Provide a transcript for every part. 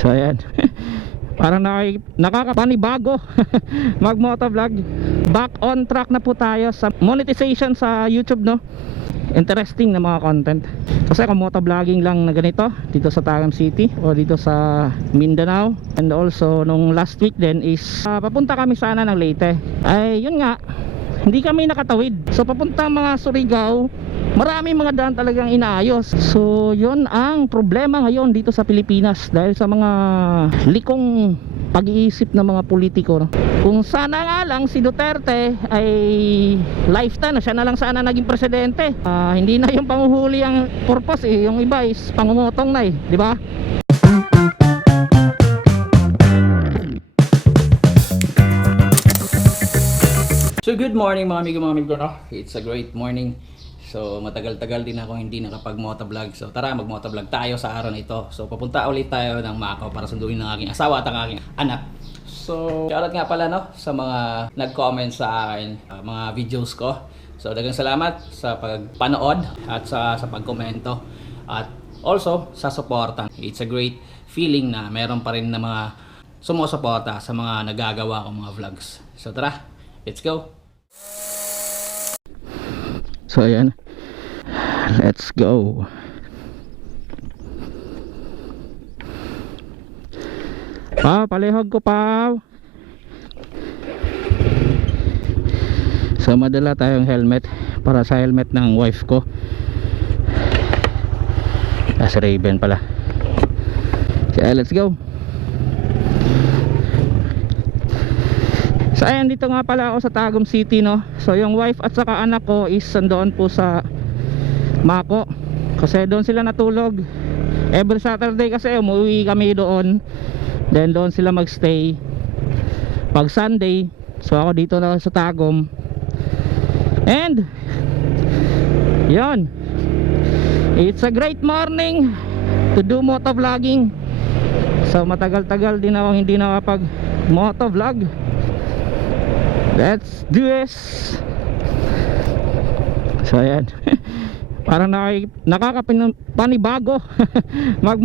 So ayan. Parang nakik- nakakapanibago mag motovlog. Back on track na po tayo sa monetization sa YouTube no. Interesting na mga content. Kasi kung motovlogging lang na ganito dito sa Tagum City o dito sa Mindanao and also nung last week din is ah, papunta kami sana ng Leyte. Ay yun nga hindi kami nakatawid. So papunta mga Surigao Marami mga daan talagang inaayos So yun ang problema ngayon dito sa Pilipinas Dahil sa mga likong pag-iisip ng mga politiko no? Kung sana nga lang si Duterte ay lifetime na siya na lang sana naging presidente Ah, Hindi na yung panguhuli ang purpose eh Yung iba is pangungutong na eh di ba? So good morning mga amigo mga amigo no? It's a great morning So matagal-tagal din ako hindi nakapag motovlog So tara mag motovlog tayo sa araw na ito. So papunta ulit tayo ng Macau para sunduin ng aking asawa at ang aking anak. So shoutout nga pala no sa mga nag-comment sa akin uh, mga videos ko. So dagang salamat sa pagpanood at sa, sa pagkomento At also sa suporta. It's a great feeling na meron pa rin na mga sumusuporta sa mga nagagawa kong mga vlogs. So tara, let's go! So ayan. Let's go. Pa, palihog ko pa. So madala tayong helmet para sa helmet ng wife ko. Ah, si Raven pala. Kaya let's go. So ayan dito nga pala ako sa Tagum City no. So yung wife at saka anak ko is nandoon po sa Mako. Kasi doon sila natulog. Every Saturday kasi umuwi kami doon. Then doon sila magstay. Pag Sunday, so ako dito na sa Tagum. And yon. It's a great morning to do motovlogging. So matagal-tagal din ako hindi nakapag motovlog. Let's do this So ayan. Parang nakakapanibago. Mag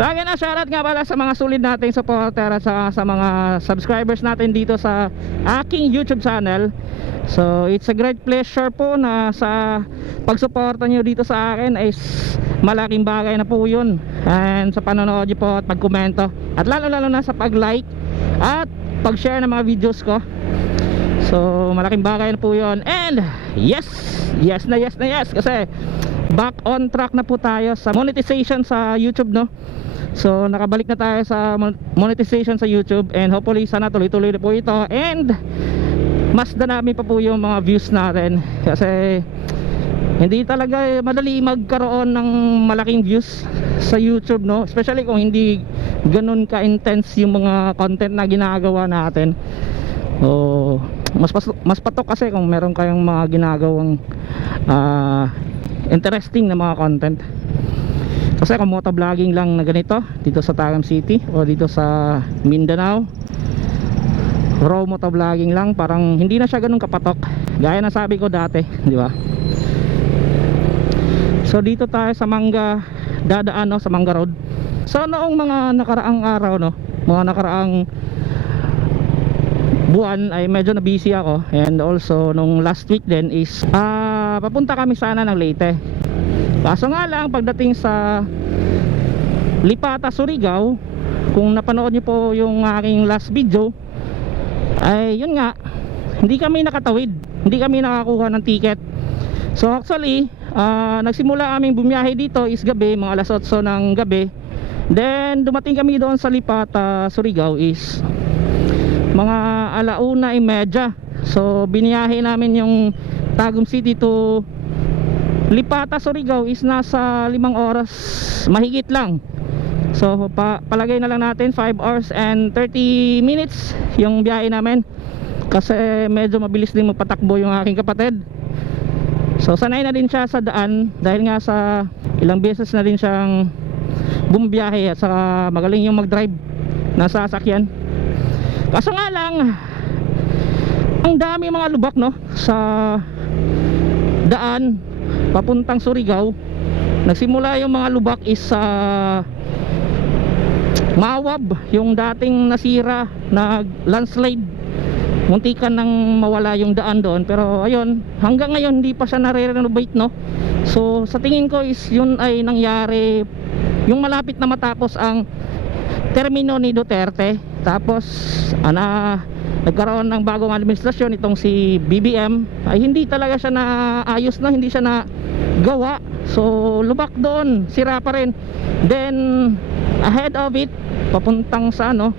So again na shoutout nga pala sa mga sulit nating supporter at sa, sa mga subscribers natin dito sa aking YouTube channel. So it's a great pleasure po na sa pagsuporta nyo dito sa akin is malaking bagay na po yun. And sa panonood nyo po at pagkomento. At lalo lalo na sa pag-like at pag-share ng mga videos ko. So malaking bagay na po yun. And yes, yes na yes na yes! Kasi back on track na po tayo sa monetization sa YouTube no? So nakabalik na tayo sa mon- monetization sa YouTube And hopefully sana tuloy-tuloy na po ito And mas danami pa po yung mga views natin Kasi hindi talaga madali magkaroon ng malaking views sa YouTube no? Especially kung hindi ganun ka-intense yung mga content na ginagawa natin. O mas pas, mas patok kasi kung meron kayong mga ginagawang ah, interesting na mga content. Kasi kung motovlogging lang na ganito dito sa Tagum City o dito sa Mindanao. Raw motovlogging lang parang hindi na siya ganun kapatok. Gaya na sabi ko dati di ba? So dito tayo sa Mangga dadaan no sa Mangga Road. So noong mga nakaraang araw no, mga nakaraang buwan ay medyo na busy ako. And also nung last week din is ah papunta kami sana ng Leyte. Kaso nga lang pagdating sa Lipata Surigao, kung napanood niyo po yung aking last video ay yun nga hindi kami nakatawid, hindi kami nakakuha ng ticket. So actually, ah, nagsimula aming bumiyahe dito is gabi, mga alas 8 ng gabi. Then dumating kami doon sa Lipata, Surigao is mga alauna imedya. So biniyahe namin yung Tagum City to Lipata, Surigao is nasa limang oras mahigit lang. So pa palagay na lang natin 5 hours and 30 minutes yung biyahe namin. Kasi medyo mabilis din magpatakbo yung aking kapatid. So sanay na din siya sa daan dahil nga sa ilang beses na din siyang bumiyahe at saka magaling yung mag-drive na sasakyan. Kaso nga lang ang dami mga lubak no sa daan papuntang Surigao. Nagsimula yung mga lubak is sa Mawab yung dating nasira na landslide. Muntikan nang mawala yung daan doon pero ayun hanggang ngayon hindi pa siya nare-renovate no? So sa tingin ko is yun ay nangyari yung malapit na matapos ang termino ni Duterte tapos ana nagkaroon ng bagong administrasyon itong si BBM ay hindi talaga siya na ayos na hindi siya na gawa. So lubak doon sira pa rin. Then ahead of it papuntang sa ano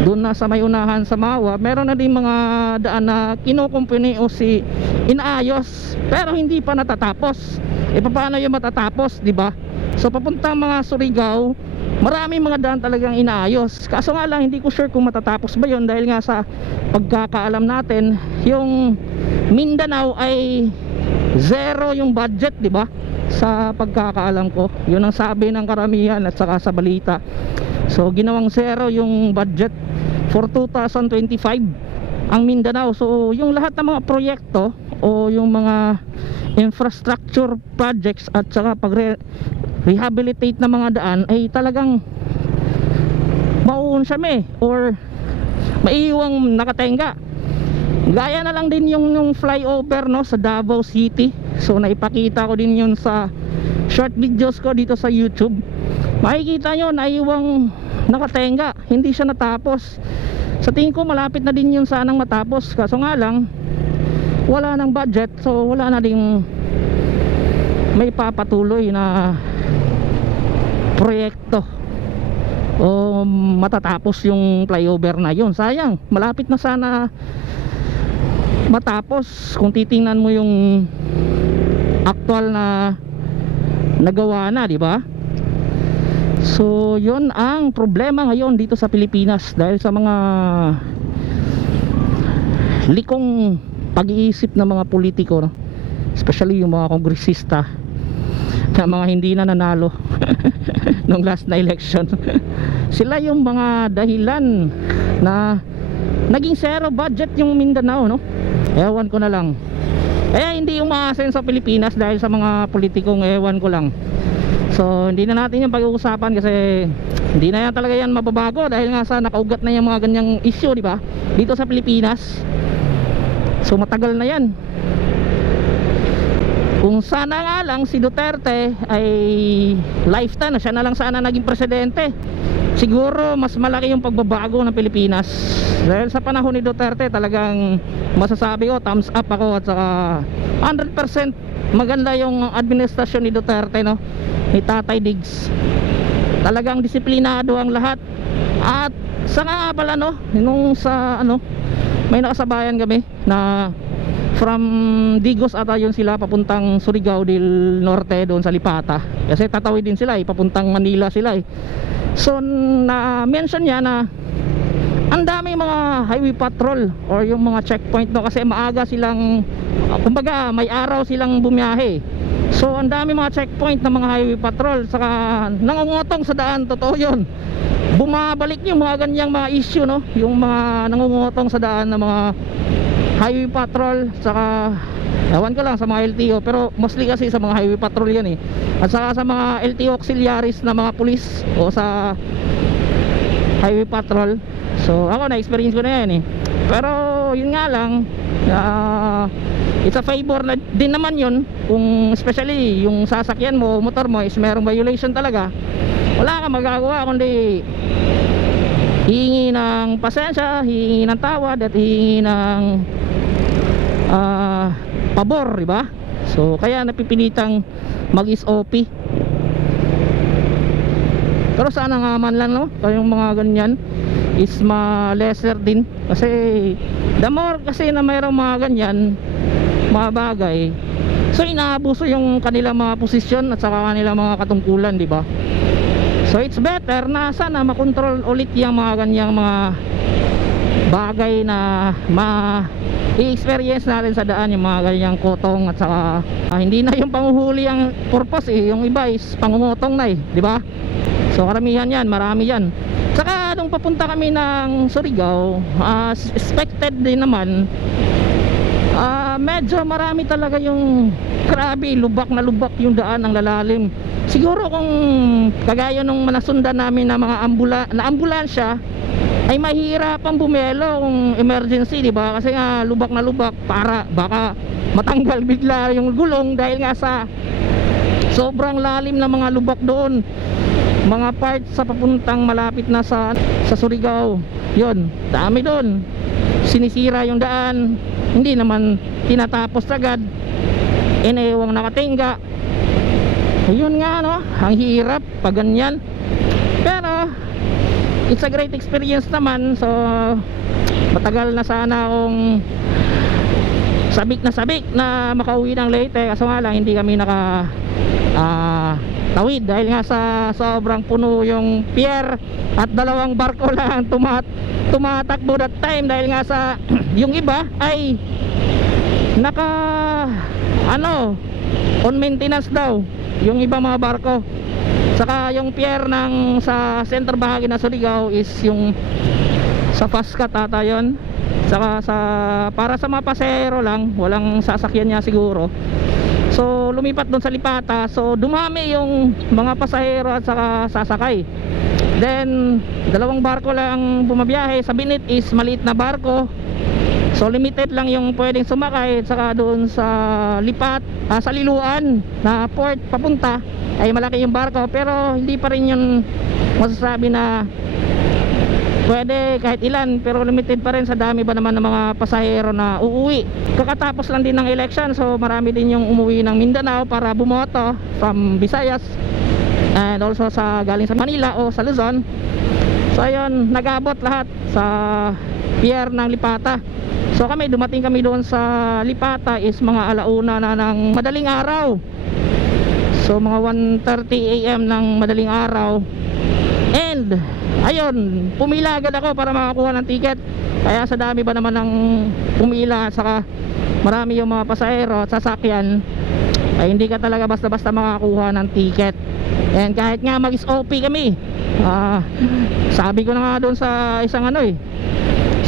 doon na sa may unahan sa Mawa meron na din mga daan na kinukumpuni o si inaayos pero hindi pa natatapos. E paano yung matatapos di ba? So papuntang mga Surigao maraming mga daan talagang inaayos. Kaso nga lang hindi ko sure kung matatapos ba yun dahil nga sa pagkakaalam natin yung Mindanao ay zero yung budget di ba? Sa pagkakaalam ko. Yun ang sabi ng karamihan at saka sa balita. So ginawang zero yung budget for 2025 ang Mindanao. So yung lahat ng mga proyekto o yung mga infrastructure projects at saka pag rehabilitate na mga daan ay talagang mauun siya me or maiiwang nakatenga. Gaya na lang din yung, yung flyover no sa Davao City. So naipakita ko din yun sa short videos ko dito sa YouTube. Makikita nyo naiwang nakatenga. Hindi siya natapos. Sa tingin ko malapit na din yun sanang matapos. Kaso nga lang wala ng budget. So wala na ding may papatuloy na proyekto o matatapos yung flyover na yun. Sayang malapit na sana matapos. Kung titingnan mo yung actual na nagawa na di ba? So yun ang problema ngayon dito sa Pilipinas dahil sa mga likong pag-iisip ng mga politiko especially yung mga kongresista na mga hindi na nanalo nung last na election. Sila yung mga dahilan na naging zero budget yung Mindanao no? Ewan ko na lang. Eh hindi umaasen sa Pilipinas dahil sa mga politikong ewan ko lang. So hindi na natin yung pag-uusapan kasi hindi na yan talaga yan mababago dahil nga sa nakaugat na yung mga ganyang issue di ba? Dito sa Pilipinas. So matagal na yan kung sana nga lang si Duterte ay lifetime na siya na lang sana naging presidente. Siguro mas malaki yung pagbabago ng Pilipinas. Dahil sa panahon ni Duterte talagang masasabi ko thumbs up ako at saka 100% maganda yung administrasyon ni Duterte no? Ni Tatay Diggs. Talagang disiplinado ang lahat. At sa nga pala no? Nung sa ano may nakasabayan kami na from Digos ata yun sila papuntang Surigao del Norte doon sa Lipata. Kasi tatawid din sila eh papuntang Manila sila eh. So na mention niya na ang dami mga highway patrol or yung mga checkpoint no kasi maaga silang kumbaga may araw silang bumiyahe. So ang dami mga checkpoint ng mga highway patrol saka nangungutong sa daan totoo yun. Bumabalik yung mga ganyang mga issue no yung mga nangungutong sa daan ng mga highway patrol saka ewan ko lang sa mga LTO pero mostly kasi sa mga highway patrol yan eh. At saka sa mga LTO auxiliaries na mga pulis o sa highway patrol. So ako na experience ko na yan eh. Pero yun nga lang uh, it's a favor na din naman yun. Kung especially yung sasakyan mo motor mo is merong violation talaga wala kang magagawa kundi hihingi ng pasensya hihingi ng tawad at hihingi ng uh, pabor di ba? So kaya napipilitang mag SOP pero sana nga man lang no? Kayong mga ganyan is ma lesser din. Kasi the more kasi na mayroong mga ganyan mga bagay so inaabuso yung kanilang mga posisyon at saka kanilang mga katungkulan di ba so it's better na sana makontrol ulit yung mga ganyang mga bagay na ma i-experience natin sa daan yung mga ganyang kotong at saka ah, hindi na yung panguhuli ang purpose eh. Yung iba is pangungutong na eh. Di ba? So karamihan yan marami yan. Saka nung papunta kami ng Surigao uh, expected din naman uh, medyo marami talaga yung grabe, lubak na lubak yung daan ang lalalim. Siguro kung kagaya nung manasundan namin na mga ambula, na ambulansya ay mahirapang bumelo kung emergency, di ba? Kasi nga lubak na lubak para baka matanggal bigla yung gulong dahil nga sa sobrang lalim na mga lubak doon. Mga parts sa papuntang malapit na sa sa Surigao. 'Yon, dami doon. Sinisira yung daan. Hindi naman tinatapos agad. Inewang nakatingga. Ayun nga no, ang hirap pag ganyan. Pero it's a great experience naman. So matagal na sana akong sabik na sabik na makauwi ng Leyte kaso nga lang hindi kami naka ah, tawid dahil nga sa sobrang puno yung pier at dalawang barko lang tumat tumatakbo that time dahil nga sa yung iba ay naka ano on maintenance daw yung iba mga barko. Saka yung pier ng sa center bahagi ng Surigao is yung sa Pascat ata yun. Saka sa para sa mga pasahero lang walang sasakyan niya siguro. So lumipat doon sa Lipata. So dumami yung mga pasahero at saka sasakay. Then dalawang barko lang bumabiyahe. Sa Binit is maliit na barko so limited lang yung pwedeng sumakay saka doon sa Lipat ah, sa Liluan na port papunta ay malaki yung barko. Pero hindi pa rin yung masasabi na pwede kahit ilan pero limited pa rin. Sa dami ba naman ng mga pasahero na uuwi. Kakatapos lang din ng election so marami din yung umuwi ng Mindanao para bumoto from Visayas and also sa galing sa Manila o sa Luzon. So ayun nagabot lahat sa pier ng Lipata so kami dumating kami doon sa Lipata is mga alauna na ng madaling araw. So mga 1.30 am ng madaling araw. And ayun pumila agad ako para makakuha ng ticket. Kaya sa dami ba naman ng pumila saka marami yung mga pasahero at sasakyan ay hindi ka talaga basta basta makakuha ng ticket. And kahit nga mag SOP kami ah, sabi ko na nga doon sa isang ano eh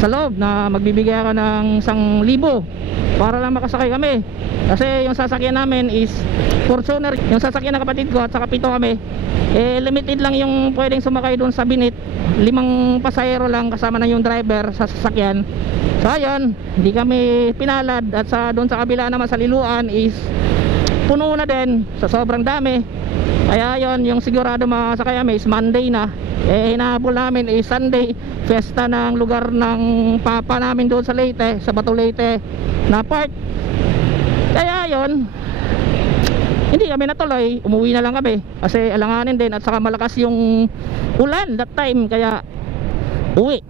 sa loob na magbibigay ako ng isang libo para lang makasakay kami. Kasi yung sasakyan namin is Fortuner yung sasakyan ng kapatid ko at saka pito kami. Eh limited lang yung pwedeng sumakay doon sa Binit. Limang pasahero lang kasama na yung driver sa sasakyan. So ayun hindi kami pinalad at sa doon sa kabila naman sa Liluan is puno na din sa sobrang dami. Kaya yon yung sigurado makakasakay kami is Monday na eh hinahabol namin is Sunday fiesta ng lugar ng papa namin doon sa Leyte sa Bato Leyte na part kaya yon hindi kami natuloy umuwi na lang kami. Kasi alanganin din at saka malakas yung ulan that time kaya uwi.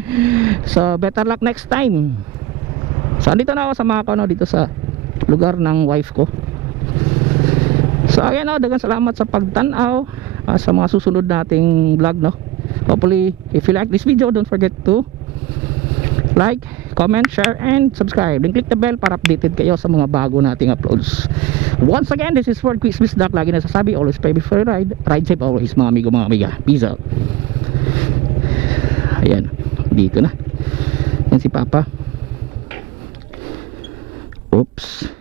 So better luck next time. So andito na ako sa mga kono dito sa lugar ng wife ko. So again no, dagang salamat sa pagtanaw ah, sa mga susunod nating vlog no hopefully if you like this video don't forget to like, comment, share, and subscribe. Then click the bell para updated kayo sa mga bago nating uploads. Once again, this is Ford Quiz Miss Duck. Lagi nasasabi, always pray before you ride. Ride safe always, mga amigo, mga amiga. Peace out. Ayan, dito na. Yan si Papa. Oops.